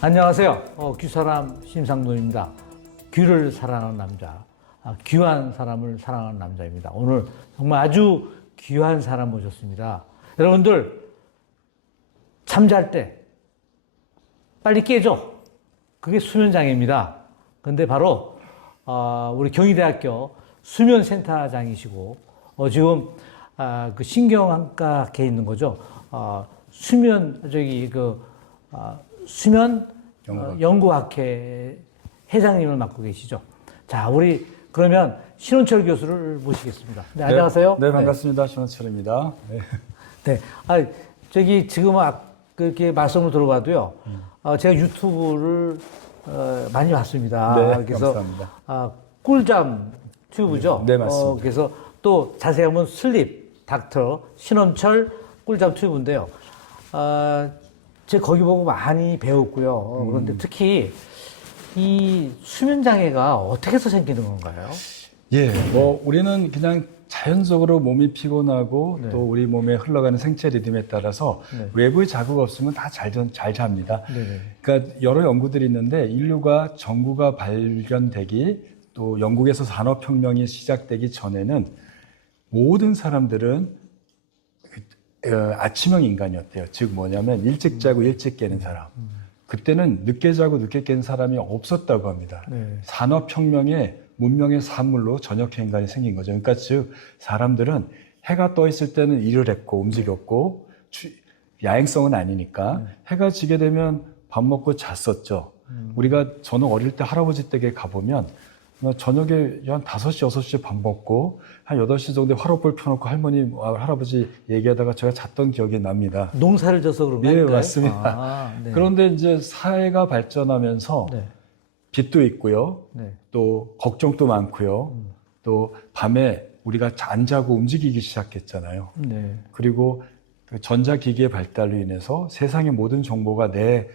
안녕하세요. 귀사람 심상돈입니다. 귀를 사랑하는 남자, 귀한 사람을 사랑하는 남자입니다. 오늘 정말 아주 귀한 사람 모셨습니다. 여러분들 잠잘 때 빨리 깨죠. 그게 수면장애입니다. 근데 바로 우리 경희대학교 수면센터장이시고 지금 그 신경안과에 있는 거죠. 수면 수면 연구학회 회장님을 맡고 계시죠. 자, 우리 그러면 신원철 교수를 모시겠습니다. 네, 안녕하세요. 네, 반갑습니다. 신원철입니다. 네. 지금 그렇게 말씀을 들어봐도요. 제가 유튜브를 많이 봤습니다. 네, 그래서 감사합니다. 꿀잠 튜브죠. 네, 맞습니다. 그래서 또 자세히 하면 슬립 닥터 신원철 꿀잠 튜브인데요. 제가 거기 보고 많이 배웠고요. 그런데 특히 이 수면 장애가 어떻게 해서 생기는 건가요? 예, 우리는 그냥 자연적으로 몸이 피곤하고 네. 또 우리 몸에 흘러가는 생체 리듬에 따라서 네. 외부의 자극 없으면 다 잘 잡니다. 네네. 그러니까 여러 연구들이 있는데 인류가 전구가 발견되기 또 영국에서 산업혁명이 시작되기 전에는 모든 사람들은 아침형 인간이었대요. 즉 뭐냐면 일찍 자고 일찍 깨는 사람. 그때는 늦게 자고 늦게 깨는 사람이 없었다고 합니다. 네. 산업혁명의 문명의 산물로 저녁형 인간이 생긴 거죠. 그러니까 즉 사람들은 해가 떠 있을 때는 일을 했고 움직였고 야행성은 아니니까 해가 지게 되면 밥 먹고 잤었죠. 저는 어릴 때 할아버지 댁에 가보면 저녁에 한 5시, 6시에 밥 먹고 한 8시 정도에 화롯불 펴놓고 할아버지 얘기하다가 제가 잤던 기억이 납니다. 농사를 져서 그런 거예요? 네, 맞습니다. 네. 그런데 이제 사회가 발전하면서 네. 빚도 있고요. 네. 또 걱정도 많고요. 또 밤에 우리가 안 자고 움직이기 시작했잖아요. 네. 그리고 그 전자기기의 발달로 인해서 세상의 모든 정보가 내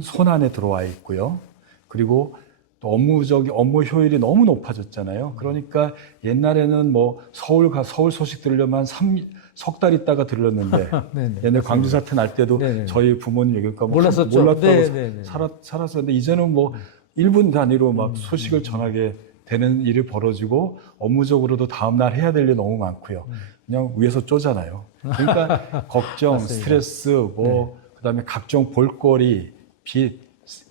손 안에 들어와 있고요. 그리고 또 업무 효율이 너무 높아졌잖아요. 그러니까 옛날에는 서울 소식 들으려면 석 달 있다가 들렸는데 옛날 광주 사태 날 때도 네네. 저희 부모님 얘기할까 몰랐었죠. 몰랐다고 네네네. 살았었는데 이제는 1분 단위로 막 소식을 전하게 되는 일이 벌어지고 업무적으로도 다음날 해야 될 일이 너무 많고요. 그냥 위에서 쪼잖아요. 그러니까 걱정, 스트레스, 그다음에 각종 볼거리, 빚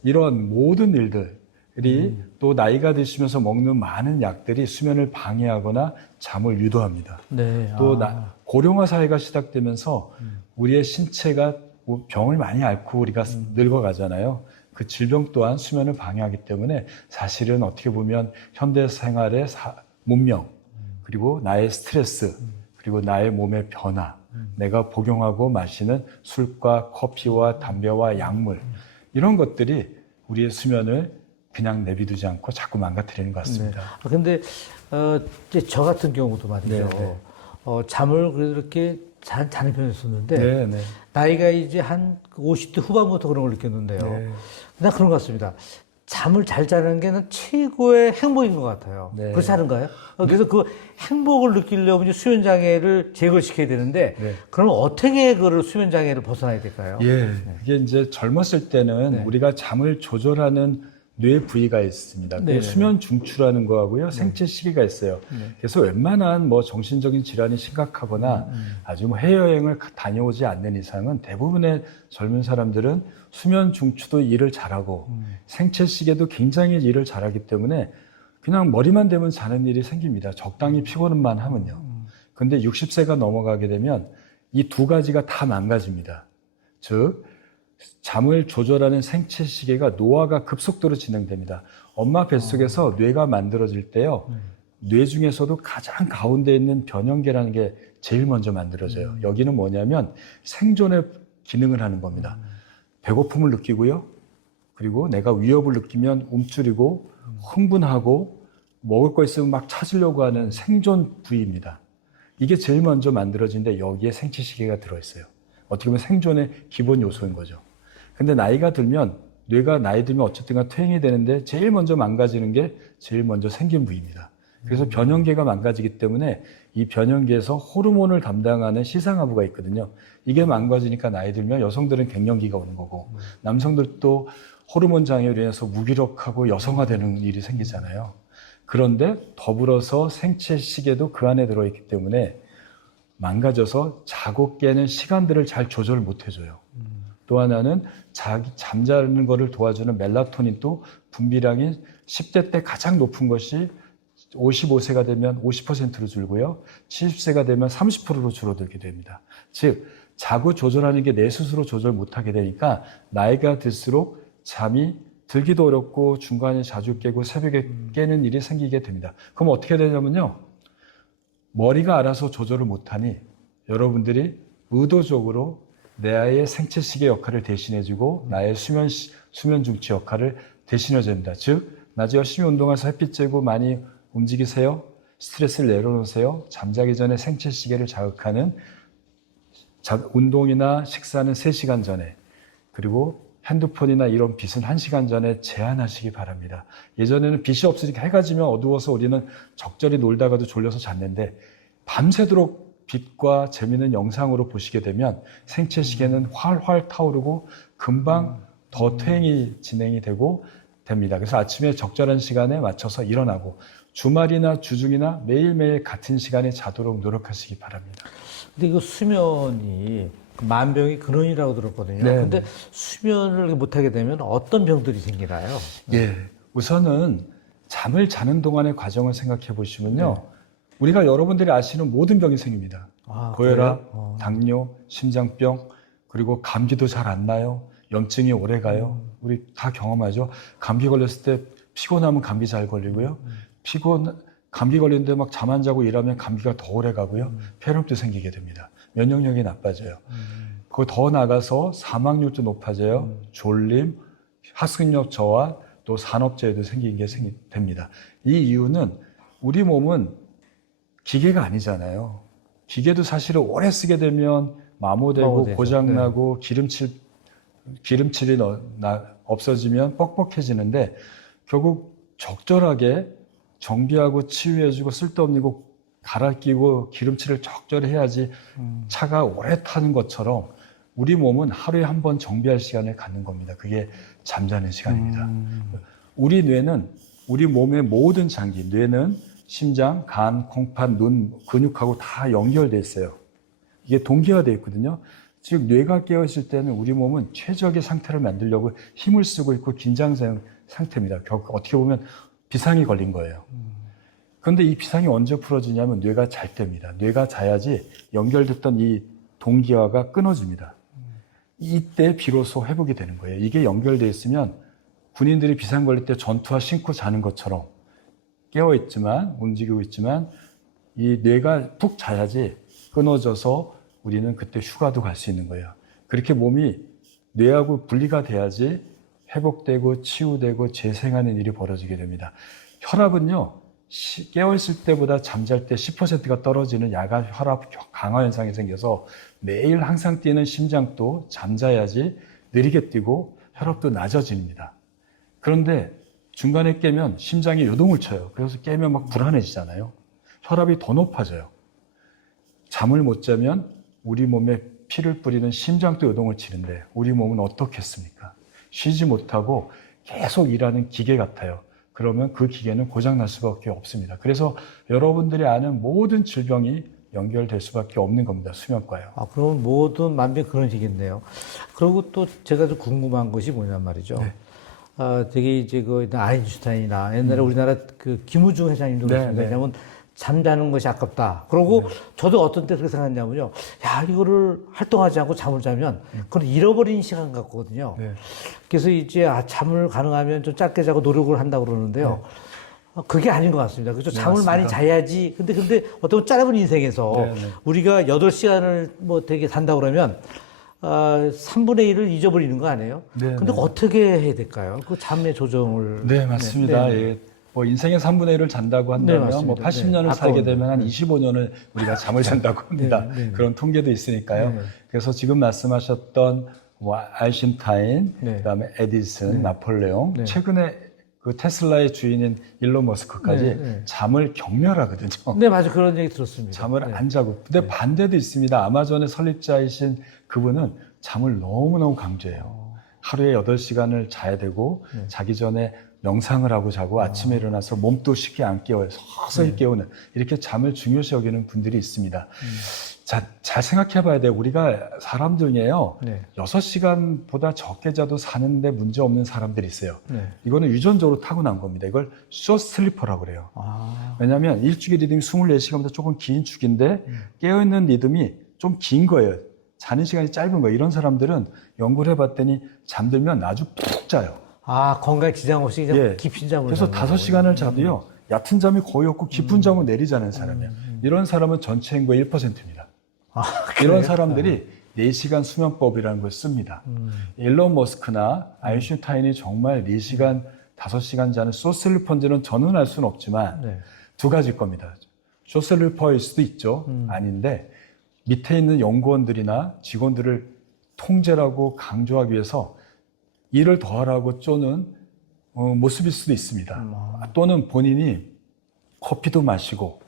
이런 모든 일들이 또 나이가 드시면서 먹는 많은 약들이 수면을 방해하거나 잠을 유도합니다. 네. 또 고령화 사회가 시작되면서 우리의 신체가 병을 많이 앓고 우리가 늙어가잖아요. 그 질병 또한 수면을 방해하기 때문에 사실은 어떻게 보면 현대 생활의 문명, 그리고 나의 스트레스, 그리고 나의 몸의 변화, 내가 복용하고 마시는 술과 커피와 담배와 약물, 이런 것들이 우리의 수면을 그냥 내비두지 않고 자꾸 망가뜨리는 것 같습니다. 네. 근데 이제 저 같은 경우도 말이죠. 네. 잠을 그렇게 자는 편이었었는데 네. 나이가 이제 한 50대 후반부터 그런 걸 느꼈는데요. 네. 그냥 그런 것 같습니다. 잠을 잘 자는 게 최고의 행복인 것 같아요. 네. 그렇지 않은가요? 그래서 그 행복을 느끼려면 이제 수면장애를 제거시켜야 되는데 네. 그럼 어떻게 그 수면장애를 벗어나야 될까요? 예, 이게 이제 젊었을 때는 우리가 잠을 조절하는 뇌 부위가 있습니다. 네. 그 수면 중추라는 거하고요, 생체 시계가 있어요. 그래서 웬만한 정신적인 질환이 심각하거나 아주 해외여행을 다녀오지 않는 이상은 대부분의 젊은 사람들은 수면 중추도 일을 잘하고 생체 시계도 굉장히 일을 잘하기 때문에 그냥 머리만 대면 자는 일이 생깁니다. 적당히 피곤만 하면요. 근데 60세가 넘어가게 되면 이 두 가지가 다 망가집니다. 즉, 잠을 조절하는 생체 시계가 노화가 급속도로 진행됩니다. 엄마 뱃속에서 뇌가 만들어질 때요. 뇌 중에서도 가장 가운데 있는 변형계라는 게 제일 먼저 만들어져요. 여기는 뭐냐면 생존의 기능을 하는 겁니다. 배고픔을 느끼고요. 그리고 내가 위협을 느끼면 움츠리고 흥분하고 먹을 거 있으면 막 찾으려고 하는 생존 부위입니다. 이게 제일 먼저 만들어지는데 여기에 생체 시계가 들어있어요. 어떻게 보면 생존의 기본 요소인 거죠. 근데 나이가 들면 뇌가 나이 들면 어쨌든 퇴행이 되는데 제일 먼저 망가지는 게 제일 먼저 생긴 부위입니다. 그래서 변형계가 망가지기 때문에 이 변형기에서 호르몬을 담당하는 시상하부가 있거든요. 이게 망가지니까 나이 들면 여성들은 갱년기가 오는 거고 남성들도 호르몬 장애로 인해서 무기력하고 여성화되는 일이 생기잖아요. 그런데 더불어서 생체 시계도 그 안에 들어있기 때문에 망가져서 자고 깨는 시간들을 잘 조절 못 해줘요. 또 하나는 잠자는 거를 도와주는 멜라토닌도 분비량이 10대 때 가장 높은 것이 55세가 되면 50%로 줄고요. 70세가 되면 30%로 줄어들게 됩니다. 즉 자고 조절하는 게 내 스스로 조절 못하게 되니까 나이가 들수록 잠이 들기도 어렵고 중간에 자주 깨고 새벽에 깨는 일이 생기게 됩니다. 그럼 어떻게 되냐면요. 머리가 알아서 조절을 못하니 여러분들이 의도적으로 내 아이의 생체시계 역할을 대신해주고 나의 수면 중치 역할을 대신해줘야 됩니다. 즉 낮에 열심히 운동해서 햇빛 쬐고 많이 움직이세요. 스트레스를 내려놓으세요. 잠자기 전에 생체시계를 자극하는 운동이나 식사는 3시간 전에 그리고 핸드폰이나 이런 빛은 1시간 전에 제한하시기 바랍니다. 예전에는 빛이 없으니까 해가 지면 어두워서 우리는 적절히 놀다가도 졸려서 잤는데 밤새도록 빛과 재미있는 영상으로 보시게 되면 생체 시계는 활활 타오르고 금방 더 퇴행이 진행이 되고 됩니다. 그래서 아침에 적절한 시간에 맞춰서 일어나고 주말이나 주중이나 매일매일 같은 시간에 자도록 노력하시기 바랍니다. 근데 이거 수면이 만병의 근원이라고 들었거든요. 네. 근데 수면을 못하게 되면 어떤 병들이 생기나요? 예, 우선은 잠을 자는 동안의 과정을 생각해 보시면요. 우리가 여러분들이 아시는 모든 병이 생깁니다. 고혈압, 당뇨, 심장병, 그리고 감기도 잘 안 나요. 염증이 오래 가요. 우리 다 경험하죠. 감기 걸렸을 때 피곤하면 감기 잘 걸리고요. 감기 걸리는데 막 잠 안 자고 일하면 감기가 더 오래 가고요. 폐렴도 생기게 됩니다. 면역력이 나빠져요. 그거 더 나가서 사망률도 높아져요. 졸림, 하승력 저하, 또 산업재해도 생기게 됩니다. 이 이유는 우리 몸은 기계가 아니잖아요. 기계도 사실은 오래 쓰게 되면 마모되고 고장나고 기름칠이 없어지면 뻑뻑해지는데 결국 적절하게 정비하고 치유해주고 쓸데없는 거 갈아 끼고 기름칠을 적절히 해야지 차가 오래 타는 것처럼 우리 몸은 하루에 한 번 정비할 시간을 갖는 겁니다. 그게 잠자는 시간입니다. 우리 뇌는 우리 몸의 모든 장기, 뇌는 심장, 간, 콩팥, 눈, 근육하고 다 연결되어 있어요. 이게 동기화되어 있거든요. 즉 뇌가 깨어있을 때는 우리 몸은 최적의 상태를 만들려고 힘을 쓰고 있고 긴장 상태입니다. 어떻게 보면 비상이 걸린 거예요. 그런데 이 비상이 언제 풀어지냐면 뇌가 잘 때입니다. 뇌가 자야지 연결됐던 이 동기화가 끊어집니다. 이때 비로소 회복이 되는 거예요. 이게 연결되어 있으면 군인들이 비상 걸릴 때 전투화 신고 자는 것처럼 깨어있지만 움직이고 있지만 이 뇌가 푹 자야지 끊어져서 우리는 그때 휴가도 갈 수 있는 거예요. 그렇게 몸이 뇌하고 분리가 돼야지 회복되고 치유되고 재생하는 일이 벌어지게 됩니다. 혈압은요, 깨어있을 때보다 잠잘 때 10%가 떨어지는 야간 혈압 강화 현상이 생겨서 매일 항상 뛰는 심장도 잠자야지 느리게 뛰고 혈압도 낮아집니다. 그런데 중간에 깨면 심장이 요동을 쳐요. 그래서 깨면 막 불안해지잖아요. 혈압이 더 높아져요. 잠을 못 자면 우리 몸에 피를 뿌리는 심장도 요동을 치는데 우리 몸은 어떻겠습니까? 쉬지 못하고 계속 일하는 기계 같아요. 그러면 그 기계는 고장날 수밖에 없습니다. 그래서 여러분들이 아는 모든 질병이 연결될 수밖에 없는 겁니다. 수면과요. 그럼 모든 만병 그런 식인데요. 그리고 또 제가 좀 궁금한 것이 뭐냔 말이죠. 네. 되게 이제 그 아인슈타인이나 옛날에 우리나라 그 김우중 회장님도 그렇습니다. 왜냐하면 잠자는 것이 아깝다. 그러고 저도 어떤 때 그렇게 생각했냐면요. 야, 이거를 활동하지 않고 잠을 자면 그건 잃어버린 시간 같거든요. 그래서 이제 잠을 가능하면 좀 짧게 자고 노력을 한다고 그러는데요. 그게 아닌 것 같습니다. 그렇죠. 잠을 맞습니다. 많이 자야지. 근데 어떤 짧은 인생에서 우리가 8시간을 뭐 되게 산다고 그러면 3분의 1을 잊어버리는 거 아니에요? 근데 어떻게 해야 될까요? 그 잠의 조정을. 네, 맞습니다. 예. 뭐 인생의 3분의 1을 잔다고 한다면 뭐 80년을 살게 되면 한 25년을 우리가 잠을 잔다고 합니다. 그런 통계도 있으니까요. 그래서 지금 말씀하셨던 뭐 아인슈타인, 그다음에 에디슨, 나폴레옹, 최근에 그 테슬라의 주인인 일론 머스크까지 네, 네. 잠을 경멸하거든요. 네, 맞아요. 그런 얘기 들었습니다. 잠을 네. 안 자고. 근데 반대도 있습니다. 아마존의 설립자이신 그분은 잠을 너무너무 강조해요. 하루에 8시간을 자야 되고 네. 자기 전에 명상을 하고 자고 아침에 일어나서 몸도 쉽게 안 깨워요. 서서히 깨우는 이렇게 잠을 중요시 여기는 분들이 있습니다. 자, 잘 생각해 봐야 돼요. 우리가 사람들 중에요. 네. 6시간보다 적게 자도 사는데 문제 없는 사람들이 있어요. 네. 이거는 유전적으로 타고난 겁니다. 이걸 숏슬리퍼라고 그래요. 아. 왜냐하면 일주일 리듬이 24시간보다 조금 긴 축인데 깨어있는 리듬이 좀 긴 거예요. 자는 시간이 짧은 거예요. 이런 사람들은 연구를 해봤더니 잠들면 아주 푹 자요. 아, 건강에 지장 없이 그냥 예. 깊은 잠을 그래서 자는 5시간을 자도요. 얕은 잠이 거의 없고 깊은 잠을 내리자는 사람이에요. 이런 사람은 전체 인구의 1%입니다. 아, 이런 사람들이 4시간 수면법이라는 걸 씁니다. 일론 머스크나 아인슈타인이 정말 4시간, 5시간 자는 숏슬리퍼인지는 저는 알 수는 없지만 네. 두 가지일 겁니다. 숏슬리퍼일 수도 있죠. 아닌데 밑에 있는 연구원들이나 직원들을 통제하고 강조하기 위해서 일을 더하라고 쪼는 모습일 수도 있습니다. 또는 본인이 커피도 마시고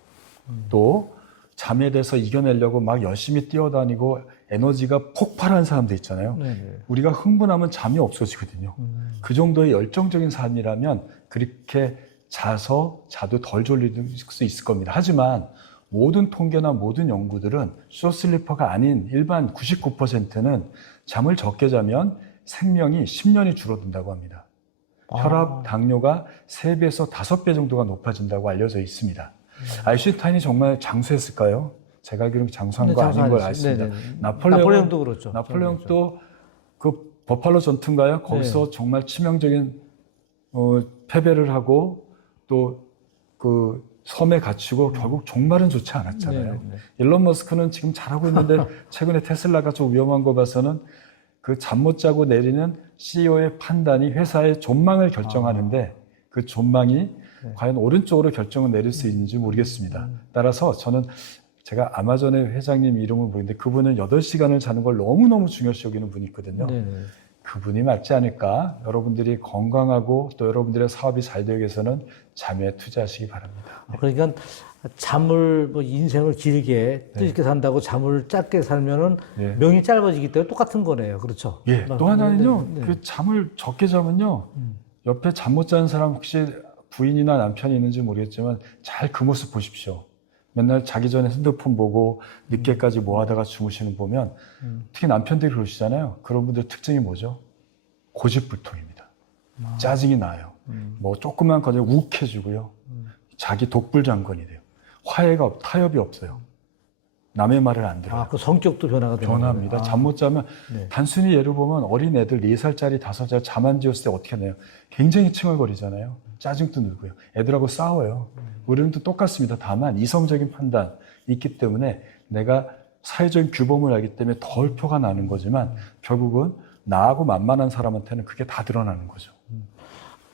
또 잠에 대해서 이겨내려고 막 열심히 뛰어다니고 에너지가 폭발한 사람도 있잖아요. 네네. 우리가 흥분하면 잠이 없어지거든요. 그 정도의 열정적인 삶이라면 그렇게 자도 덜 졸릴 수 있을 겁니다. 하지만 모든 통계나 모든 연구들은 숏슬리퍼가 아닌 일반 99%는 잠을 적게 자면 생명이 10년이 줄어든다고 합니다. 혈압, 당뇨가 3배에서 5배 정도가 높아진다고 알려져 있습니다. 아인슈타인이 정말 장수했을까요? 제가 알기로는 장수한 네, 거 아닌 걸 장수하지. 알습니다. 네네. 나폴레옹도 나폴레옹도 그렇죠. 나폴레옹도 그 버팔로 전투인가요? 거기서 네. 정말 치명적인 패배를 하고 또 그 섬에 갇히고 결국 종말은 좋지 않았잖아요. 네네. 일론 머스크는 지금 잘하고 있는데 최근에 테슬라가 좀 위험한 거 봐서는 그 잠 못 자고 내리는 CEO의 판단이 회사의 존망을 결정하는데 그 존망이 과연 오른쪽으로 결정을 내릴 수 있는지 모르겠습니다. 따라서 저는 제가 아마존의 회장님 이름을 모르는데 그분은 8시간을 자는 걸 너무너무 중요시 여기는 분이 있거든요. 네네. 그분이 맞지 않을까? 여러분들이 건강하고 또 여러분들의 사업이 잘 되기 위해서는 잠에 투자하시기 바랍니다. 그러니까 잠을 뭐 인생을 길게 뜻있게 산다고 잠을 짧게 살면은 네. 명이 짧아지기 때문에 똑같은 거네요. 그렇죠? 예. 또 하나는요. 네. 그 잠을 적게 자면요. 옆에 잠 못 자는 사람 혹시 부인이나 남편이 있는지 모르겠지만 잘 그 모습 보십시오. 맨날 자기 전에 핸드폰 보고 늦게까지 뭐 하다가 주무시는 보면 특히 남편들이 그러시잖아요. 그런 분들 특징이 뭐죠? 고집불통입니다. 짜증이 나요. 뭐 조금만 거저 욱해지고요. 자기 독불장군이 돼요. 타협이 없어요. 남의 말을 안 들어요. 아, 그 성격도 변화가 되는 변합니다. 거네요. 잠 못 자면 네. 단순히 예를 보면 어린 애들 4살짜리 5살 잠 안 지웠을 때 어떻게 해요? 굉장히 칭얼거리잖아요. 짜증도 늘고요. 애들하고 싸워요. 우리는 또 똑같습니다. 다만 이성적인 판단이 있기 때문에 내가 사회적인 규범을 알기 때문에 덜 표가 나는 거지만 결국은 나하고 만만한 사람한테는 그게 다 드러나는 거죠.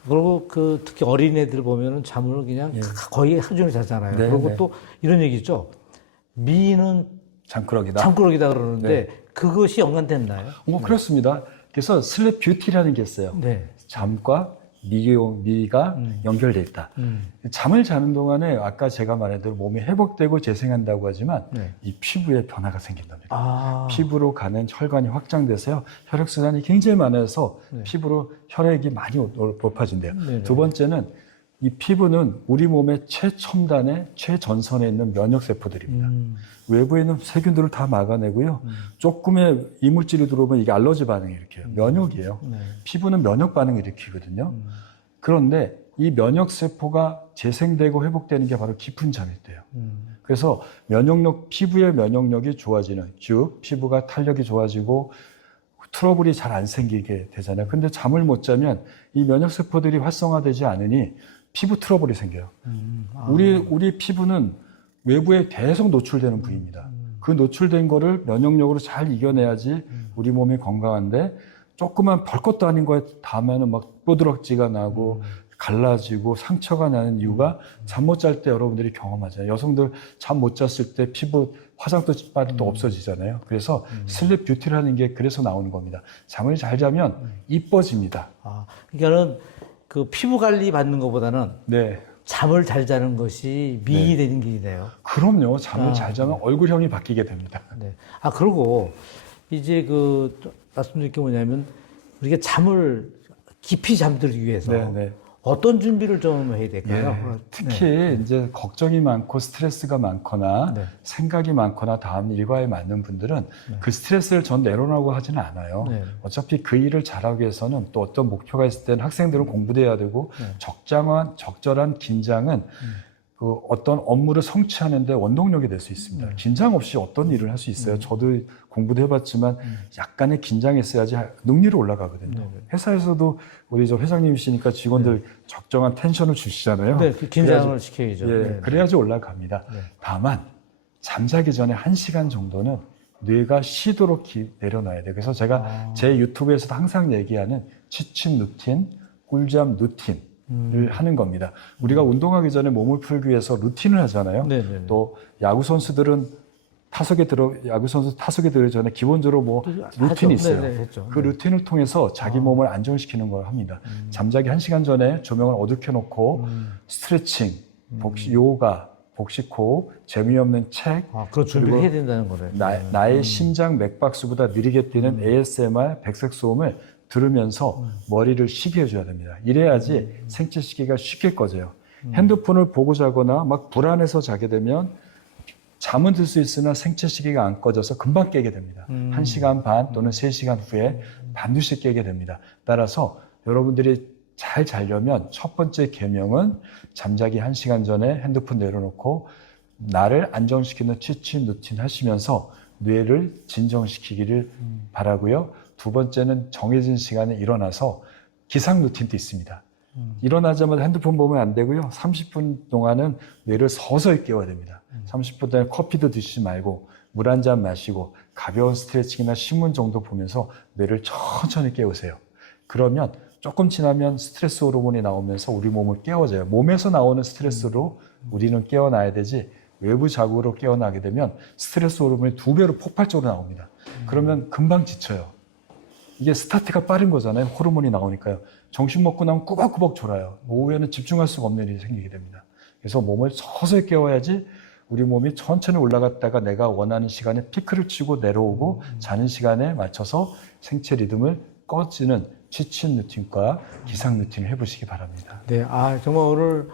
그리고 그 특히 어린애들 보면은 잠을 그냥 거의 하루 종일 자잖아요. 네, 그리고 네. 또 이런 얘기 있죠. 미는 잠꾸러기다. 잠꾸러기다 그러는데 그것이 연관됐나요? 그렇습니다. 그래서 슬립 뷰티라는 게 있어요. 네. 잠과 미가 연결돼 있다. 잠을 자는 동안에 아까 제가 말한 대로 몸이 회복되고 재생한다고 하지만 네. 이 피부에 변화가 생긴답니다. 아. 피부로 가는 혈관이 확장돼서요. 혈액순환이 굉장히 많아서 피부로 혈액이 많이 높아진대요. 네네. 두 번째는 이 피부는 우리 몸의 최첨단의 최전선에 있는 면역세포들입니다. 외부에 있는 세균들을 다 막아내고요. 조금의 이물질이 들어오면 이게 알러지 반응을 일으켜요. 면역이에요. 네. 피부는 면역 반응을 일으키거든요. 그런데 이 면역세포가 재생되고 회복되는 게 바로 깊은 잠일 때예요. 그래서 피부의 면역력이 좋아지는, 즉 피부가 탄력이 좋아지고 트러블이 잘 안 생기게 되잖아요. 근데 잠을 못 자면 이 면역세포들이 활성화되지 않으니 피부 트러블이 생겨요. 우리 피부는 외부에 계속 노출되는 부위입니다. 그 노출된 거를 면역력으로 잘 이겨내야지 우리 몸이 건강한데 조그만 별것도 아닌 거에 닿으면 막 뽀드락지가 나고 갈라지고 상처가 나는 이유가 잠 못 잘 때 여러분들이 경험하잖아요. 여성들 잠 못 잤을 때 피부 화장도 또 없어지잖아요. 그래서 슬립 뷰티라는 게 그래서 나오는 겁니다. 잠을 잘 자면 이뻐집니다. 아, 그러니까는 그 피부 관리 받는 것보다는 네. 잠을 잘 자는 것이 미인이 되는 길이네요. 그럼요. 잠을 잘 자면 얼굴형이 바뀌게 됩니다. 네. 아, 그리고 이제 말씀드릴 게 뭐냐면 우리가 잠을 깊이 잠들기 위해서 네, 네. 어떤 준비를 좀 해야 될까요? 특히 이제 걱정이 많고 스트레스가 많거나 네. 생각이 많거나 다음 일과에 맞는 분들은 그 스트레스를 전 내려놓으라고 하지는 않아요. 네. 어차피 그 일을 잘하기 위해서는 또 어떤 목표가 있을 때는 학생들은 공부도 해야 되고 적절한 긴장은 그 어떤 업무를 성취하는데 원동력이 될 수 있습니다. 긴장 없이 어떤 일을 할 수 있어요. 저도 공부도 해봤지만 약간의 긴장이 있어야지 능률이 올라가거든요. 회사에서도 우리 저 회장님이시니까 직원들 적정한 텐션을 주시잖아요. 네, 그 긴장을 시켜야죠. 예, 네, 그래야지 올라갑니다. 다만 잠자기 전에 1시간 정도는 뇌가 쉬도록 내려놔야 돼요. 그래서 제가 제 유튜브에서도 항상 얘기하는 취침 루틴, 꿀잠 루틴을 하는 겁니다. 우리가 운동하기 전에 몸을 풀기 위해서 루틴을 하잖아요. 네네네. 또 야구 선수들은 야구 선수 타석에 들어기 전에 기본적으로 뭐 루틴이 있어요. 네네, 했죠. 그 루틴을 통해서 자기 몸을 안정시키는 걸 합니다. 잠자기 1시간 전에 조명을 어둡게 놓고 스트레칭, 요가, 복식호흡, 재미없는 책, 그런 준비를 그리고 해야 된다는 거네. 나의 심장 맥박수보다 느리게 뛰는 ASMR 백색 소음을 들으면서 머리를 쉬게 해줘야 됩니다. 이래야지 생체 시계가 쉽게 꺼져요. 핸드폰을 보고 자거나 막 불안해서 자게 되면 잠은 들 수 있으나 생체 시계가 안 꺼져서 금방 깨게 됩니다. 1시간 반 또는 3시간 후에 반드시 깨게 됩니다. 따라서 여러분들이 잘 자려면 첫 번째 계명은 잠자기 1시간 전에 핸드폰 내려놓고 나를 안정시키는 취침 루틴 하시면서 뇌를 진정시키기를 바라고요. 두 번째는 정해진 시간에 일어나서 기상 루틴도 있습니다. 일어나자마자 핸드폰 보면 안 되고요. 30분 동안은 뇌를 서서히 깨워야 됩니다. 30분 동안 커피도 드시지 말고 물 한 잔 마시고 가벼운 스트레칭이나 신문 정도 보면서 뇌를 천천히 깨우세요. 그러면 조금 지나면 스트레스 호르몬이 나오면서 우리 몸을 깨워줘요. 몸에서 나오는 스트레스로 우리는 깨어나야 되지 외부 자극으로 깨어나게 되면 스트레스 호르몬이 2배로 폭발적으로 나옵니다. 그러면 금방 지쳐요. 이게 스타트가 빠른 거잖아요. 호르몬이 나오니까요. 점심 먹고 나면 꾸벅꾸벅 졸아요. 오후에는 집중할 수가 없는 일이 생기게 됩니다. 그래서 몸을 서서히 깨워야지 우리 몸이 천천히 올라갔다가 내가 원하는 시간에 피크를 치고 내려오고 자는 시간에 맞춰서 생체 리듬을 꺼지는 취침 루틴과 기상 루틴을 해보시기 바랍니다. 네, 정말 오늘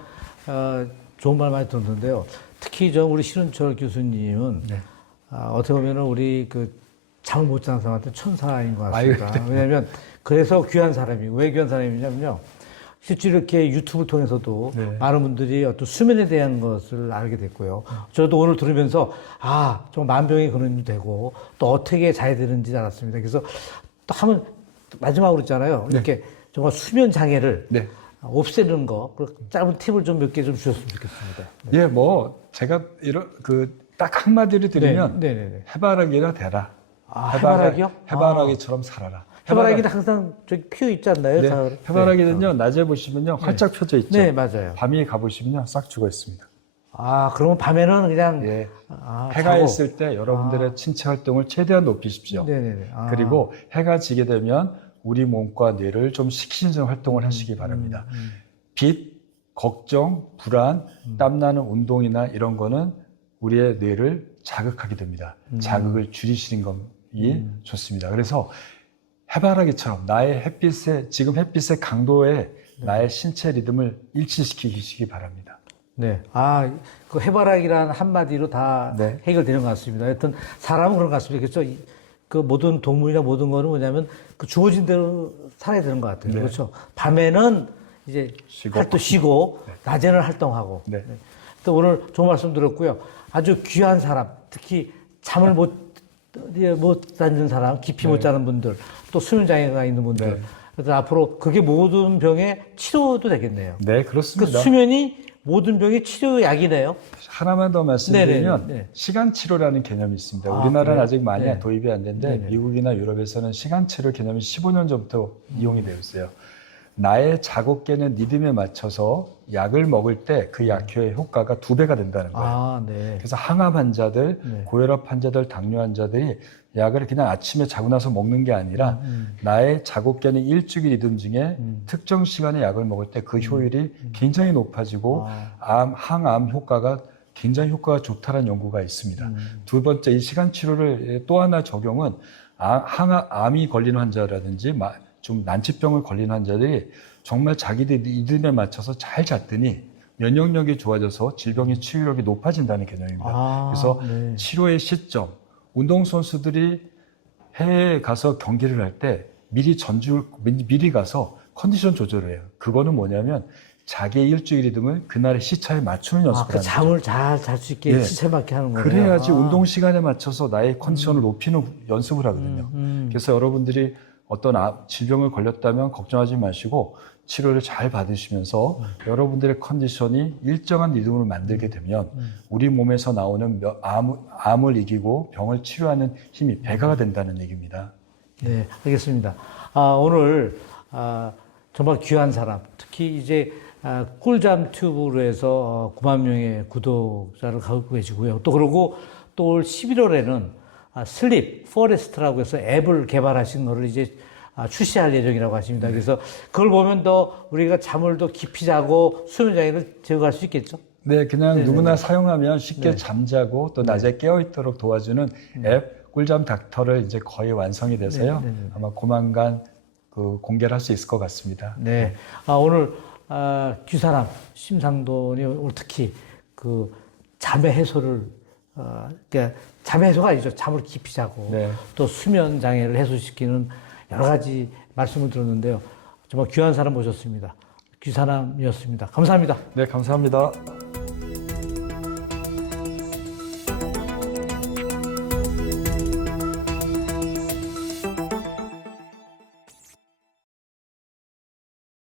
좋은 말 많이 듣는데요. 특히 우리 신은철 교수님은 어떻게 보면 우리 잠을 못 자는 사람한테 천사인 것 같습니다. 왜냐하면 그래서 귀한 사람이고 왜 귀한 사람이냐면요. 실제로 이렇게 유튜브 통해서도 많은 분들이 어떤 수면에 대한 것을 알게 됐고요. 저도 오늘 들으면서 정말 만병의 근원이 되고 또 어떻게 자야 되는지 알았습니다. 그래서 또 한번 마지막으로 있잖아요. 이렇게 정말 수면 장애를 없애는 거, 짧은 팁을 좀 몇 개 좀 주셨으면 좋겠습니다. 예, 제가 딱 한마디로 드리면 해바라기나 되라. 해바라기요? 해바라기처럼 살아라. 해바라기는 항상 저기 피어 있지 않나요? 네, 해바라기는요, 낮에 보시면요, 활짝 펴져 있죠. 네, 맞아요. 밤에 가보시면요, 싹 죽어 있습니다. 그러면 밤에는 그냥. 해가 자고. 있을 때 여러분들의 신체 활동을 최대한 높이십시오. 네네네. 그리고 해가 지게 되면 우리 몸과 뇌를 좀 식히는 활동을 하시기 바랍니다. 빛, 걱정, 불안, 땀나는 운동이나 이런 거는 우리의 뇌를 자극하게 됩니다. 자극을 줄이시는 것이 좋습니다. 그래서 해바라기처럼 지금 햇빛의 강도에 나의 신체 리듬을 일치시키시기 바랍니다. 네. 그 해바라기란 한마디로 다 해결되는 것 같습니다. 하여튼 사람은 그런 것 같습니다. 그렇죠? 그 모든 동물이나 모든 거는 뭐냐면 그 주어진 대로 살아야 되는 것 같아요. 그렇죠? 밤에는 이제 쉬고 낮에는 활동하고. 또 오늘 좋은 말씀 들었고요. 아주 귀한 사람, 특히 잠을 못 자는 사람, 깊이 못 자는 분들, 또 수면장애가 있는 분들. 그래서 앞으로 그게 모든 병의 치료도 되겠네요. 네, 그렇습니다. 수면이 모든 병의 치료약이네요. 하나만 더 말씀드리면 시간치료라는 개념이 있습니다. 우리나라는 아직 많이 도입이 안 됐는데 미국이나 유럽에서는 시간치료 개념이 15년 전부터 이용이 되어 있어요. 나의 자고 깨는 리듬에 맞춰서 약을 먹을 때 그 약효의 효과가 2배가 된다는 거예요. 아, 네. 그래서 항암 환자들, 네. 고혈압 환자들, 당뇨 환자들이 약을 그냥 아침에 자고 나서 먹는 게 아니라 나의 자고 깨는 일주기 리듬 중에 특정 시간에 약을 먹을 때 그 효율이 굉장히 높아지고 항암 효과가 굉장히 효과가 좋다는 연구가 있습니다. 두 번째, 이 시간 치료를 또 하나 적용은 암이 걸린 환자라든지 좀 난치병을 걸린 환자들이 정말 자기들 리듬에 맞춰서 잘 잤더니 면역력이 좋아져서 질병의 치유력이 높아진다는 개념입니다. 그래서 네. 치료의 시점, 운동선수들이 해외에 가서 경기를 할 때 미리 가서 컨디션 조절을 해요. 그거는 뭐냐면 자기의 일주일 리듬을 그날의 시차에 맞추는 연습을 그 하는 잠을 잘 잘 수 있게 예. 시체 맞게 하는 거예요. 그래야지 운동 시간에 맞춰서 나의 컨디션을 높이는 연습을 하거든요. 그래서 여러분들이 어떤 질병을 걸렸다면 걱정하지 마시고 치료를 잘 받으시면서 여러분들의 컨디션이 일정한 리듬으로 만들게 되면 우리 몸에서 나오는 암을 이기고 병을 치료하는 힘이 배가가 된다는 얘기입니다. 네, 알겠습니다. 오늘 정말 귀한 사람, 특히 이제 꿀잠 튜브로 해서 9만 명의 구독자를 갖고 계시고요. 또 그러고 또 올 11월에는 슬립 포레스트라고 해서 앱을 개발하신 거를 이제 출시할 예정이라고 하십니다. 그래서 그걸 보면 더 우리가 잠을 더 깊이 자고 수면 장애를 제거할 수 있겠죠? 네, 그냥 네네네. 누구나 사용하면 쉽게 네. 잠자고 또 낮에 깨어있도록 도와주는 앱 꿀잠 닥터를 이제 거의 완성이 돼서요. 네네네. 아마 조만간 공개를 할 수 있을 것 같습니다. 네. 오늘 귀사람 심상돈이 오늘 특히 그 잠의 해소를 그러니까 잠의 해소가 아니죠. 잠을 깊이 자고 네. 또 수면 장애를 해소시키는 여러 가지 말씀을 들었는데요. 정말 귀한 사람 모셨습니다. 귀사람이었습니다. 감사합니다. 네, 감사합니다.